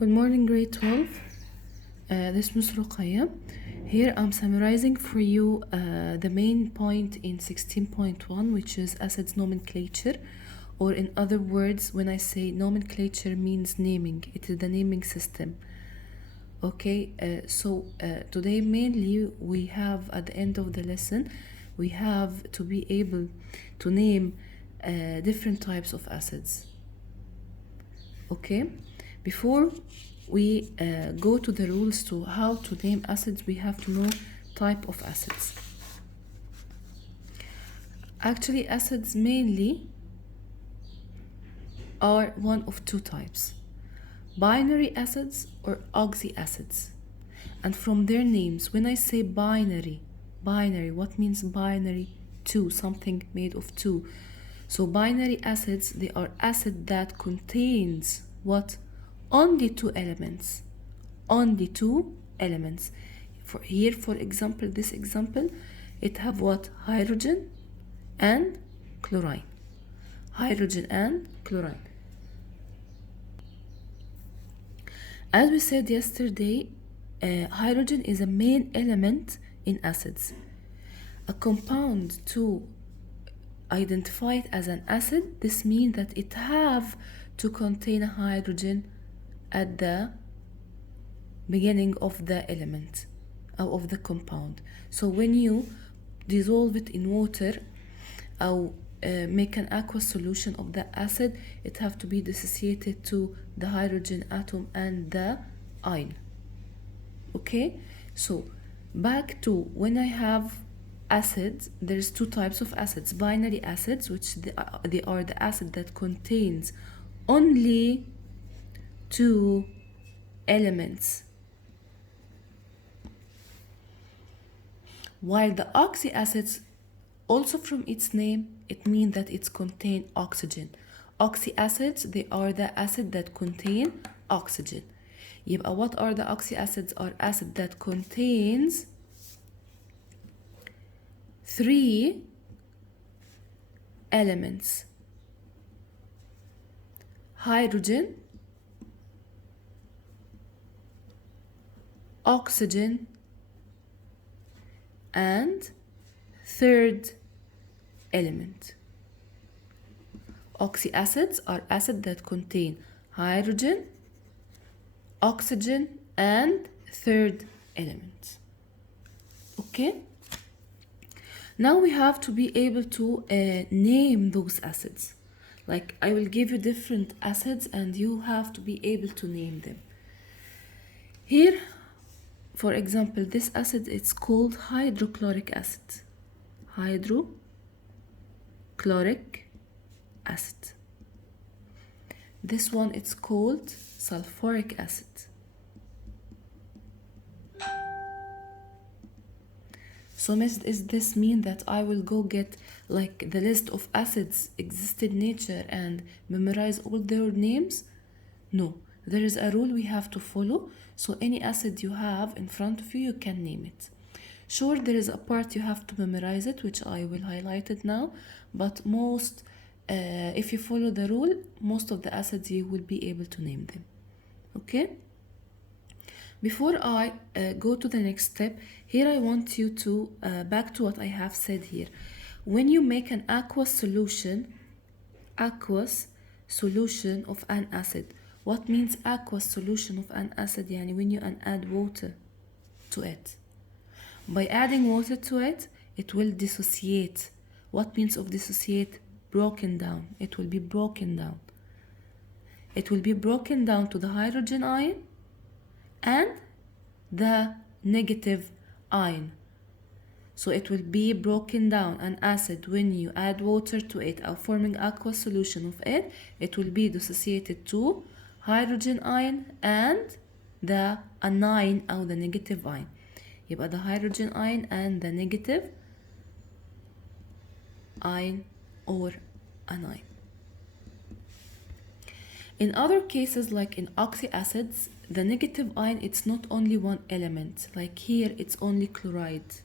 Good morning, grade 12. This is Ms. Ruqayya. Here I'm summarizing for you the main point in 16.1, which is acids nomenclature, or in other words, when I say nomenclature means naming, it is the naming system. Okay, so today mainly we have at the end of the lesson, we have to be able to name different types of acids. Okay, before we go to the rules to how to name acids, we have to know type of acids. Actually, acids mainly are one of two types: binary acids or oxyacids. And from their names, when I say binary, what means binary? Two, something made of two. So binary acids, they are acid that contains what? Only two elements. Only two elements. For here, for example, this example, it have what? Hydrogen and chlorine. Hydrogen and chlorine. As we said yesterday, hydrogen is a main element in acids. A compound to identify it as an acid, this means that it have to contain a hydrogen at the beginning of the element of the compound. So when you dissolve it in water or make an aqueous solution of the acid, it have to be dissociated to the hydrogen atom and the ion. Okay, so back to when I have acids, there's two types of acids: binary acids, which they are the acid that contains only two elements, while the oxyacids, also from its name, it means that it's contain oxygen. Oxyacids, they are the acid that contain oxygen. يبقى what are the oxyacids? Are acid that contains three elements: hydrogen, oxygen, and third element. Oxyacids are acids that contain hydrogen, oxygen, and third element. Okay? Now we have to be able to name those acids. Like I will give you different acids and you have to be able to name them. Here, for example, this acid, it's called hydrochloric acid. Hydrochloric acid. This one, it's called sulfuric acid. So does this mean that I will go get like the list of acids existed in nature and memorize all their names? No, there is a rule we have to follow. So any acid you have in front of you, you can name it. Sure, there is a part you have to memorize it, which I will highlight it now, but most, if you follow the rule, most of the acids you will be able to name them. Okay? Before I go to the next step, here I want you to, back to what I have said here. When you make an aqueous solution of an acid. What means aqueous solution of an acid? يعني when you add water to it. By adding water to it, it will dissociate. What means of dissociate? Broken down. It will be broken down. It will be broken down to the hydrogen ion and the negative ion. So it will be broken down. An acid, when you add water to it or forming aqueous solution of it, it will be dissociated to hydrogen ion and the anion or the negative ion. يبقى the hydrogen ion and the negative ion or anion. In other cases, like in oxyacids, the negative ion, it's not only one element. Like here, it's only chloride.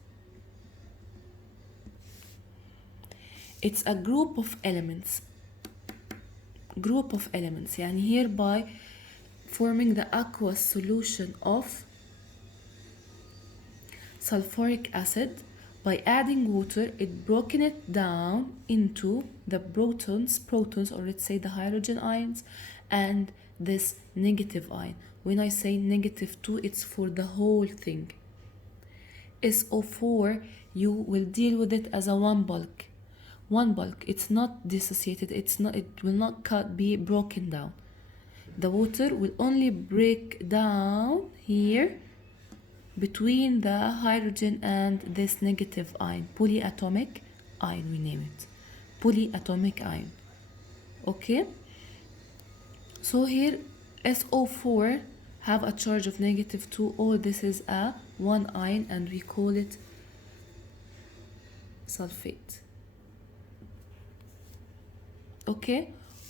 It's a group of elements. يعني hereby forming the aqueous solution of sulfuric acid. By adding water, it broken it down into the protons, or let's say the hydrogen ions, and this negative ion. When I say -2, it's for the whole thing. SO4, you will deal with it as a one bulk. One bulk, it's not dissociated, it will not be broken down. The water will only break down here between the hydrogen and this negative ion, polyatomic ion, we name it, polyatomic ion. Okay, so here SO4 have a charge of -2, or this is a one ion, and we call it sulfate. Okay,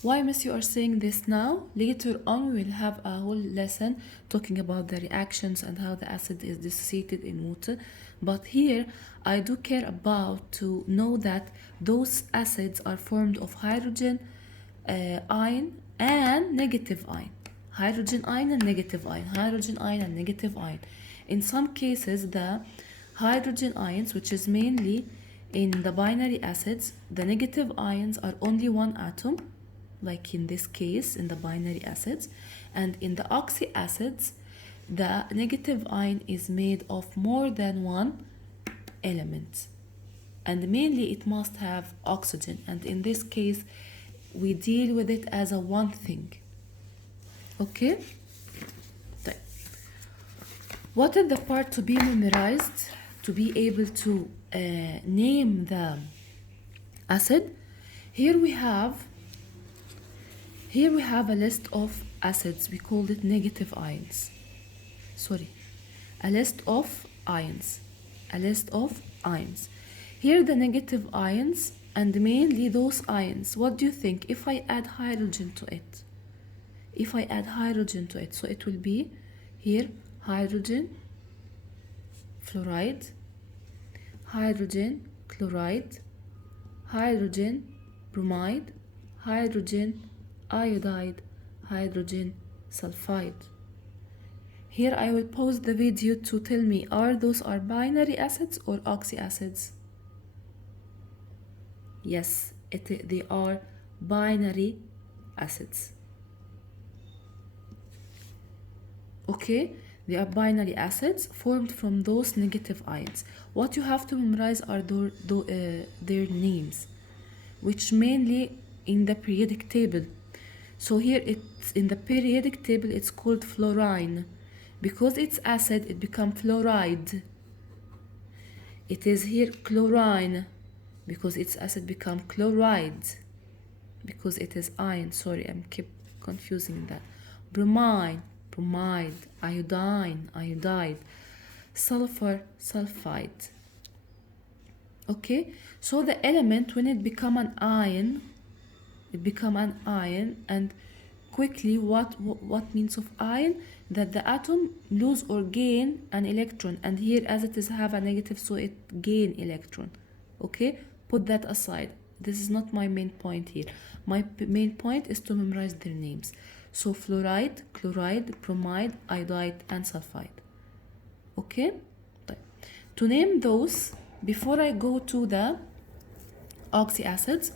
why, miss, you are saying this now? Later on we will have a whole lesson talking about the reactions and how the acid is dissociated in water, but here I do care about to know that those acids are formed of hydrogen ion and negative ion, hydrogen ion and negative ion, hydrogen ion and negative ion. In some cases the hydrogen ions, which is mainly in the binary acids, the negative ions are only one atom, like in this case in the binary acids, and in the oxy acids the negative ion is made of more than one element, and mainly it must have oxygen, and in this case we deal with it as a one thing. Okay, what is the part to be memorized to be able to name the acid? Here we have a list of acids, we called it negative ions, a list of ions. Here the negative ions, and mainly those ions, what do you think if I add hydrogen to it? So it will be here hydrogen fluoride, hydrogen chloride, hydrogen bromide, hydrogen iodide, hydrogen sulfide. Here I will pause the video to tell me, those are binary acids or oxy acids? Yes, they are binary acids. Okay, they are binary acids formed from those negative ions. What you have to memorize are their names, which mainly in the periodic table. So here it's in the periodic table, it's called fluorine. Because it's acid, it becomes fluoride. It is here chlorine. Because it's acid, become chloride. Because it is ion. Sorry, I'm keep confusing that. Bromide, iodine, iodide, sulfur, sulfide. Okay, so the element, when it become an ion, and quickly what means of ion? That the atom lose or gain an electron, and here as it is have a negative, so it gain electron. Okay, put that aside, this is not my main point here. My main point is to memorize their names. So fluoride, chloride, bromide, iodide, and sulfide. Okay, to name those, before I go to the oxy acids,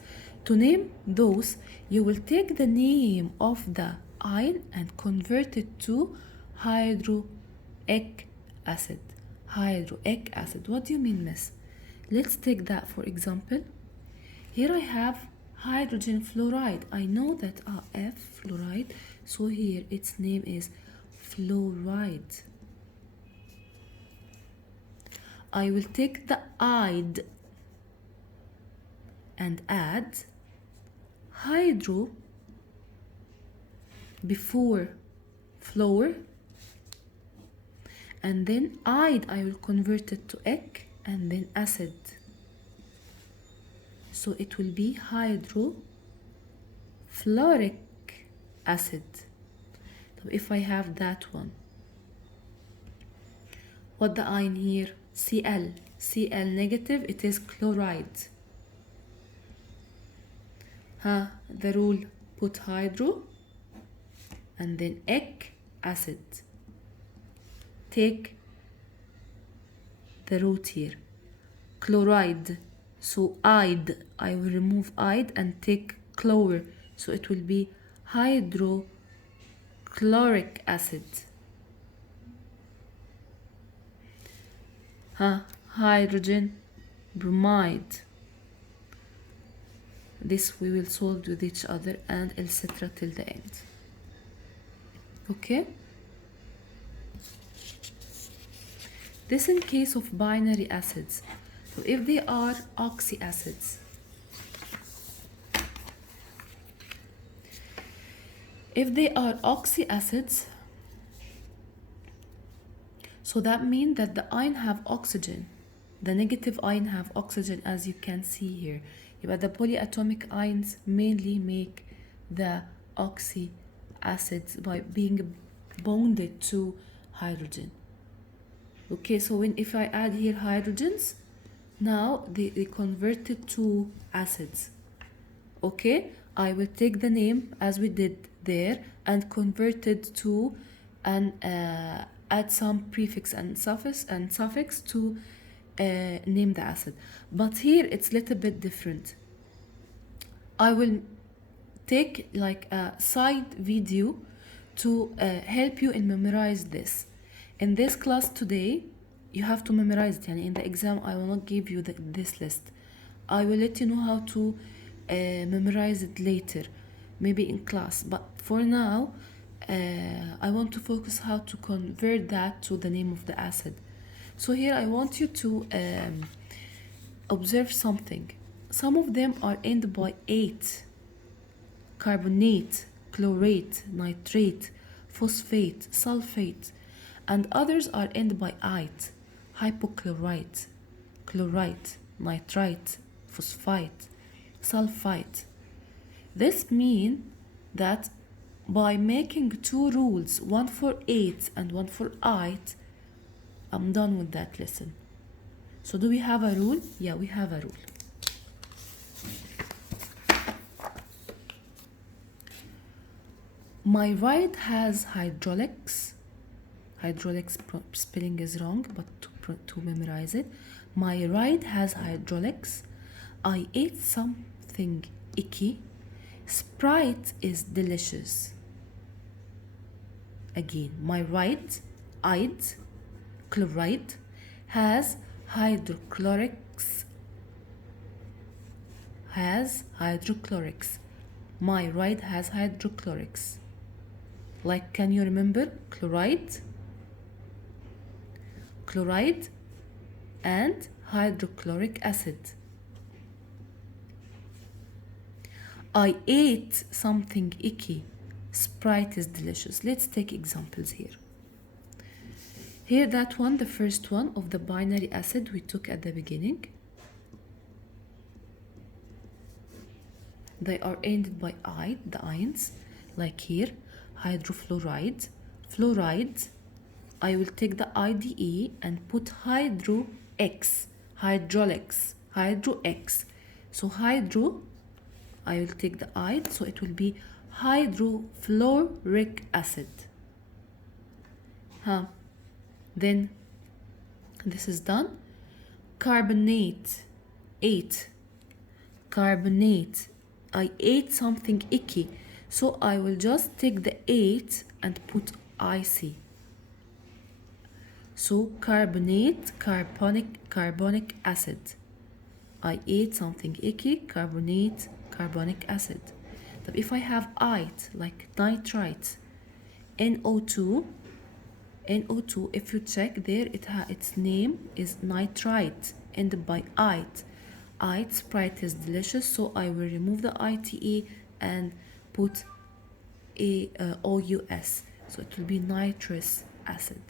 to name those, you will take the name of the ion and convert it to hydroic acid. Hydroic acid. What do you mean, miss? Let's take that for example. Here I have hydrogen fluoride. I know that F fluoride, so here its name is fluoride. I will take the ide and add hydro before fluor, and then ide I will convert it to ic, and then acid. So it will be hydrofluoric acid. So if I have that one, what the ion here? Cl negative, it is chloride. The rule, put hydro and then ic acid. Take the root here. Chloride. So ide, I will remove ide and take chlor. So it will be hydrochloric acid. Hydrogen bromide. This we will solve with each other and etc. till the end. Okay? This in case of binary acids. So if they are oxyacids, so that means that the ion have oxygen. The negative ion have oxygen, as you can see here. But the polyatomic ions mainly make the oxyacids by being bonded to hydrogen. Okay, so if I add here hydrogens, now they converted to acids. Okay, I will take the name as we did there and convert it to and add some prefix and suffix to name the acid. But here it's a little bit different. I will take like a side video to help you and memorize this. In this class today, you have to memorize it. In the exam, I will not give you this list. I will let you know how to memorize it later, maybe in class. But for now, I want to focus how to convert that to the name of the acid. So here I want you to observe something. Some of them are ended by ate, carbonate, chlorate, nitrate, phosphate, sulfate, and others are ended by ite, hypochlorite, chlorite, nitrite, phosphite, sulfite. This means that by making two rules, one for ate and one for ite, I'm done with that lesson. So do we have a rule? Yeah, we have a rule. My right has hydraulics. Hydraulics spelling is wrong, but to memorize it. My right has hydraulics. I ate something icky. Sprite is delicious. Again, my right, ide, chloride, has hydrochlorics. My right has hydrochlorics. Like, can you remember? Chloride and hydrochloric acid. I ate something icky. Sprite is delicious. Let's take examples here. Here, that one, the first one of the binary acid we took at the beginning. They are ended by ide, the ions, like here, hydrofluoride, fluoride. I will take the IDE and put hydro-X, hydraulics, hydro-X. So hydro, I will take the ide, so it will be hydrofluoric acid. Then this is done. Carbonate, carbonate. I ate something icky, so I will just take the 8 and put IC. So carbonate, carbonic acid. I ate something icky, carbonate, carbonic acid. But if I have ite, like nitrite, NO2, if you check there, its name is nitrite, ended by ite. Ite, Sprite is delicious, so I will remove the ITE and put OUS. So it will be nitrous acid.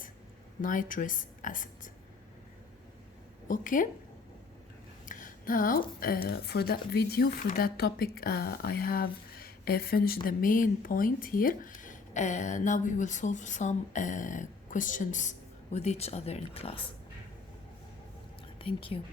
Okay? Now, for that video, for that topic, I have finished the main point here. Now we will solve some questions with each other in class. Thank you.